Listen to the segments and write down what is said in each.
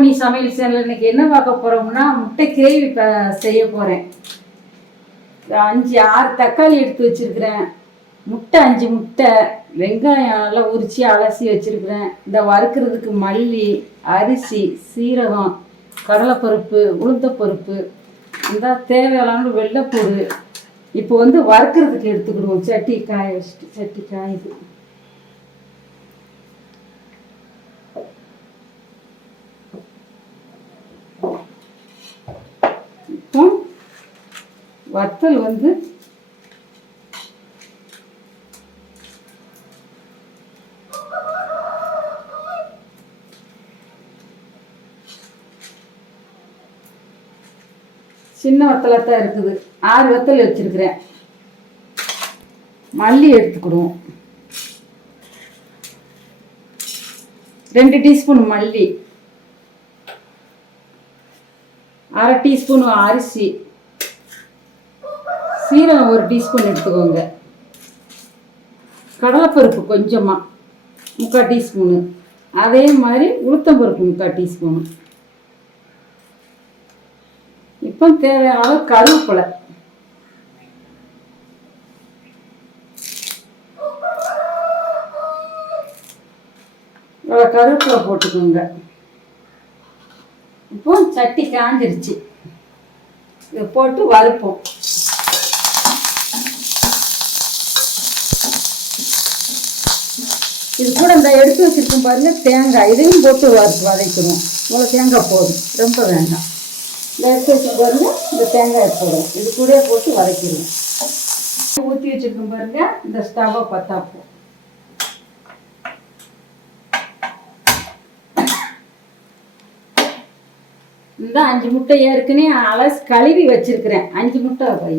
அன்புமணி சமையல் சேனல் இன்னைக்கு என்ன பார்க்க போறோம்னா முட்டை கிரேவி செய்ய போறேன். 5-6 தக்காளி எடுத்து வச்சிருக்கிறேன். முட்டை 5 முட்டை, வெங்காயம் நல்லா உரிச்சு அலசி வச்சிருக்கிறேன். இந்த வறுக்கிறதுக்கு மல்லி, அரிசி, சீரகம், கடலைப்பருப்பு, உளுந்தப்பருப்பு, இந்த தேவையான வெள்ளைப்பூடு. இப்போ வறுக்கிறதுக்கு எடுத்துக்கிடுவோம். சட்டி காய வச்சுட்டு சட்டி காயுது. இப்போ வத்தல் சின்ன வத்தலாக தான் இருக்குது. 6 வத்தல் வச்சிருக்கிறேன். மல்லி எடுத்துக்கிடுவோம். 2 டீஸ்பூன் மல்லி, 1/2 டீஸ்பூன் அரிசி, சீரகம் 1 டீஸ்பூன் எடுத்துக்கோங்க. கடலைப்பருப்பு கொஞ்சமாக 3/4 டீஸ்பூனு. அதே மாதிரி உளுத்தம்பருப்பு 3/4 டீஸ்பூனு. இப்போ தேவையான கருவேப்பிலை, கருவேப்பிலை போட்டுக்கோங்க. இப்போ சட்டி காஞ்சிருச்சு. இதை போட்டு வறுப்போம். இது கூட இந்த எடுத்து வச்சிருக்கோம் பாருங்க தேங்காய், இதையும் போட்டு வதக்கணும். இவ்வளோ தேங்காய் போதும், ரொம்ப வேண்டாம். இந்த எடுத்து வச்சு பாருங்க, இந்த தேங்காய் போடும். இது கூட போட்டு வதக்கிடுவோம். ஊற்றி வச்சிருக்கோம் பாருங்க. இந்த ஸ்டவ்வை பத்தாப்போம். இந்த 5 முட்டை ஏற்கனவே அலசி கழுவி வச்சிருக்கிறேன். 5 முட்டை வை.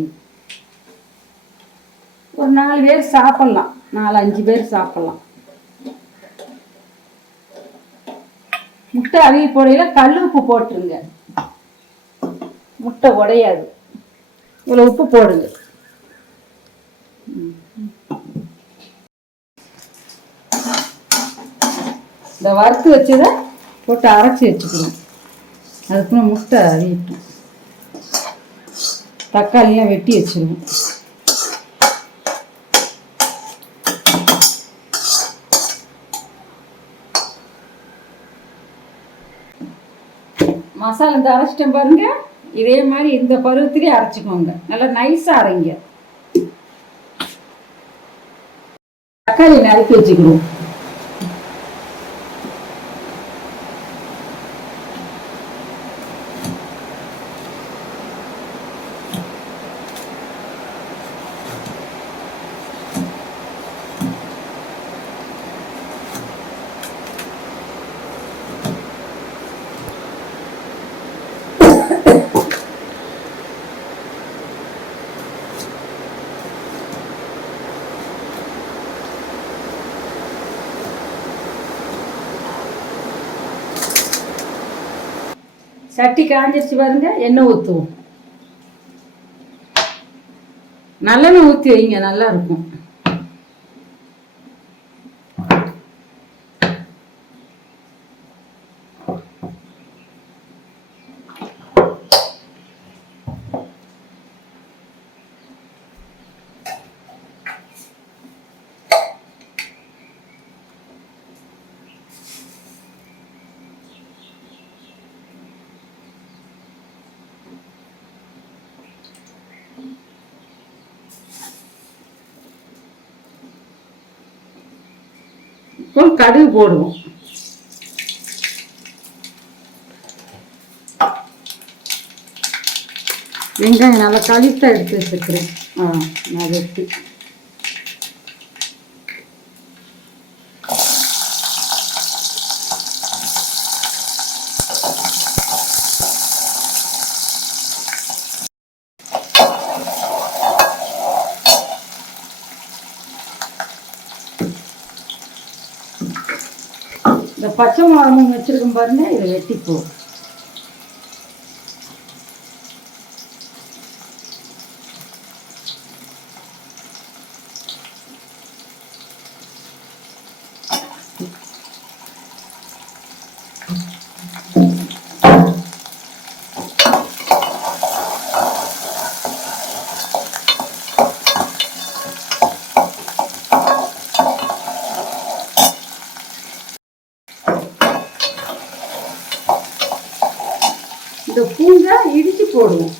ஒரு 4 பேர் சாப்பிட்லாம். 4-5 பேர் சாப்பிட்லாம். முட்டை அவிய போடையில கல் உப்பு போட்டுருங்க. முட்டை உடையாது. இவ்வளோ உப்பு போடுங்க. இந்த வறுத்து வச்சதை போட்டு அரைச்சி வச்சுக்கணும். அதுக்குள்ள முட்டை அவியட்டும். தக்காளியெலாம் வெட்டி வச்சிருவோம். மசாலா இந்த அரைச்சிட்டேன் பாருங்க. இதே மாதிரி இந்த பருவத்திலே அரைச்சிக்கோங்க. நல்லா நைஸாக அரைங்க. தக்காளி நறுக்கி வச்சுக்கிடுவோம். சட்டி காஞ்சிருச்சு பாருங்க. எண்ணெய் ஊற்றுவோம். நல்லெண்ணெய் ஊற்றி வைங்க, நல்லா இருக்கும். இப்போ கடுகு போடுவோம். வெங்காயம் நல்லா கழித்தா எடுத்து வச்சுக்கிறேன். நான் எடுத்து இந்த பச்சை மிளகாய் வச்சிருக்கோம் பாருங்க. இதை வெட்டிப்போம். பூண்டை இடித்து போடுவோம்.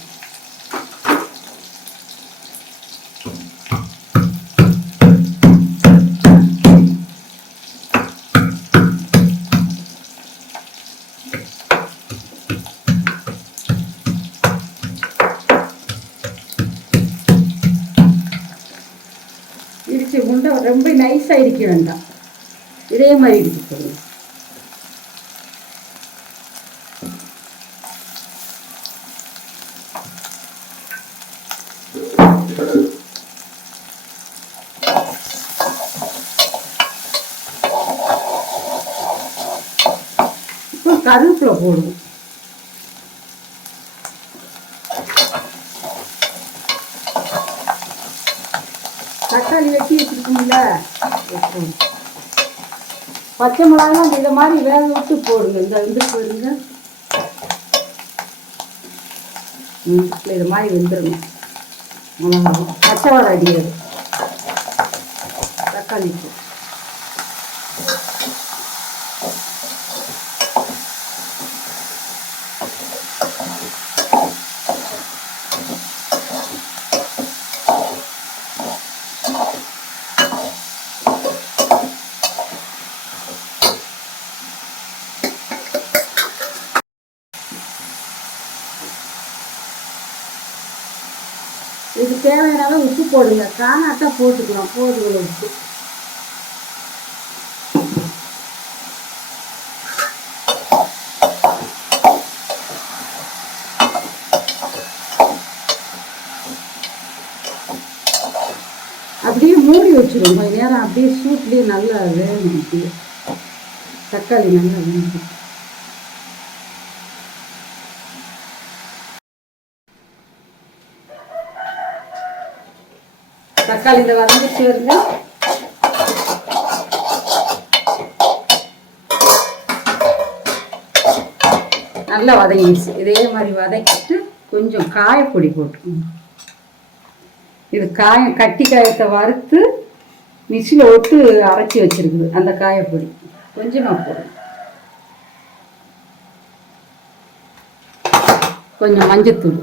இடிச்சு பூண்டை ரொம்ப நைஸாக இடிக்க வேண்டாம், இதே மாதிரி இடிச்சு போடுவோம். இப்போ கருவேப்பிலை போடுவோம். தக்காளி வெட்டி வச்சுருக்கோம்ல, பச்சை மிளகாலாம் இந்த மாதிரி வேக விட்டு போடுங்க. இந்த போடுங்க, இது மாதிரி வெந்துருங்க. பச்சை வாழை அடிக்கிறது தக்காளிக்கு. இது தேவையான உப்பு போடுங்க, காணாட்டா போட்டுக்கலாம், போதும் உப்பு. அப்படியே மூடி வச்சிடும் கொஞ்ச நேரம், அப்படியே சூட்லேயே நல்லா வேணும். அப்படியே தக்காளி நல்லா வேணும். தக்காளி இந்த வதங்கிட்டு வருங்க. நல்லா வதங்கிடுச்சு. இதே மாதிரி வதக்கிட்டு கொஞ்சம் காயப்பொடி போட்டுக்கணும். இது கட்டி காயத்தை வறுத்து மிக்சியில் விட்டு அரைச்சி வச்சிருக்குது, அந்த காயப்பொடி கொஞ்சமாக போடணும். கொஞ்சம் மஞ்சத்தூள்,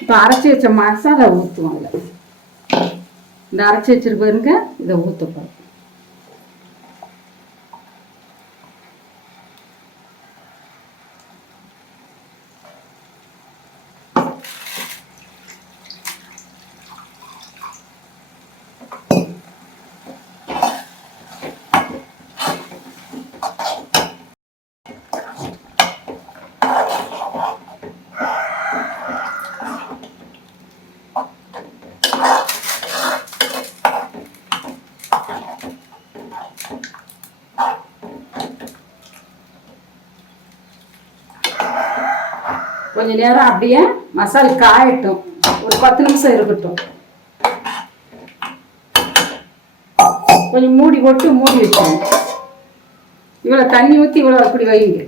இப்போ அரைச்சி வச்ச மசாலா ஊற்றுவாங்க. இந்த அரைச்சி வச்சிருப்பாருங்க, இதை ஊற்றப்போம். கொஞ்ச நேரம் அப்படியே மசாலா காயட்டும், ஒரு 10 நிமிஷம் இருக்கட்டும். கொஞ்சம் மூடி போட்டு மூடி வச்சோம். இவ்வளோ தண்ணி ஊற்றி இவ்வளோ அப்படி வைங்க.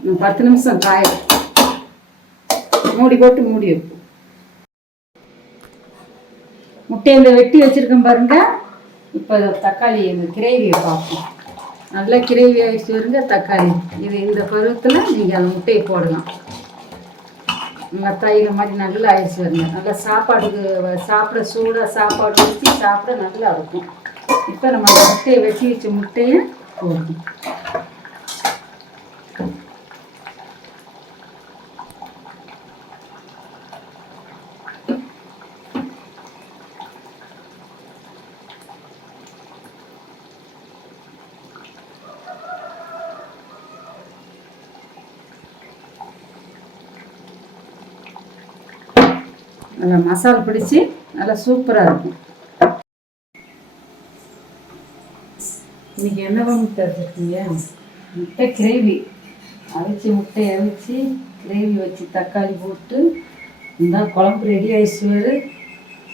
இன்னும் 10 நிமிஷம் காயட்டும், மூடி போட்டு மூடி வைப்போம். முட்டையை இந்த வெட்டி வச்சிருக்கேன் பாருங்க. இப்போ தக்காளி இந்த கிரேவியை பார்ப்போம். நல்லா கிரேவி ஆகிடுச்சு வருங்க தக்காளி. இது இந்த பருவத்தில் நீங்கள் அந்த முட்டையை போடலாம். நல்லா தயிர் மாதிரி நல்லா ஆயிடுச்சு வருங்க. நல்லா சாப்பாடுக்கு சாப்பிட சூடாக சாப்பாடு ஊற்றி சாப்பிட நல்லா இருக்கும். இப்போ நம்ம அந்த முட்டையை வெட்டி வச்ச முட்டையை போடணும். நல்லா மசாலா பிடிச்சி நல்லா சூப்பராக இருக்கும். இன்னைக்கு என்ன முட்டை வச்சுருக்கீங்க? முட்டை கிரேவி அவிச்சு, முட்டையை அவிச்சு கிரேவி வச்சு தக்காளி போட்டு இந்த குழம்பு ரெடி ஆயிடுச்சு.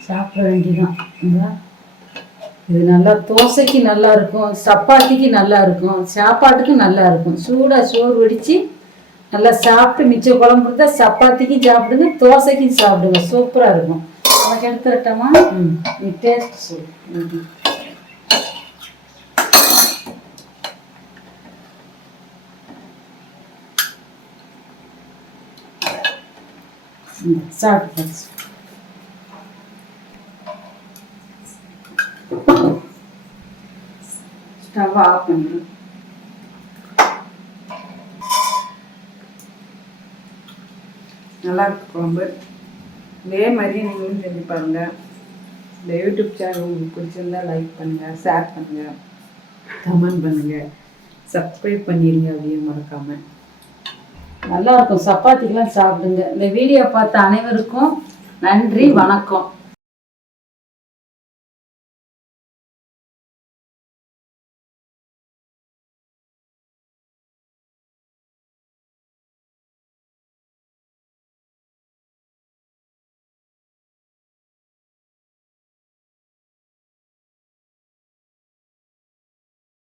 சாப்பிட வேண்டியதான். இது நல்லா தோசைக்கு நல்லா இருக்கும், சப்பாத்திக்கு நல்லா இருக்கும், சாப்பாட்டுக்கு நல்லா இருக்கும். சூடாக சோறு வடித்து நல்லா சாப்பிட்டு மிச்ச குழம்பு கொடுத்தா சப்பாத்திக்கு சாப்பிடுங்க, தோசைக்கும் சாப்பிடுங்க, சூப்பராக இருக்கும். உனக்கு எடுத்துட்டோமா? நீ டேஸ்ட் சொல்லு. சாப்பிட்டு ஸ்டவ் ஆஃப் பண்ணு. நல்லா இருக்கு குழம்பு. இதே மாதிரி நீங்களும் செஞ்சு பாருங்கள். இந்த யூடியூப் சேனல் உங்களுக்கு பிடிச்சிருந்தா லைக் பண்ணுங்கள், ஷேர் பண்ணுங்கள், கமெண்ட் பண்ணுங்கள், சப்ஸ்கிரைப் பண்ணிடுங்க. அப்படியே மறக்காமல். நல்லா இருக்கும். சப்பாத்திக்கெலாம் சாப்பிடுங்க. இந்த வீடியோ பார்த்த அனைவருக்கும் நன்றி, வணக்கம்.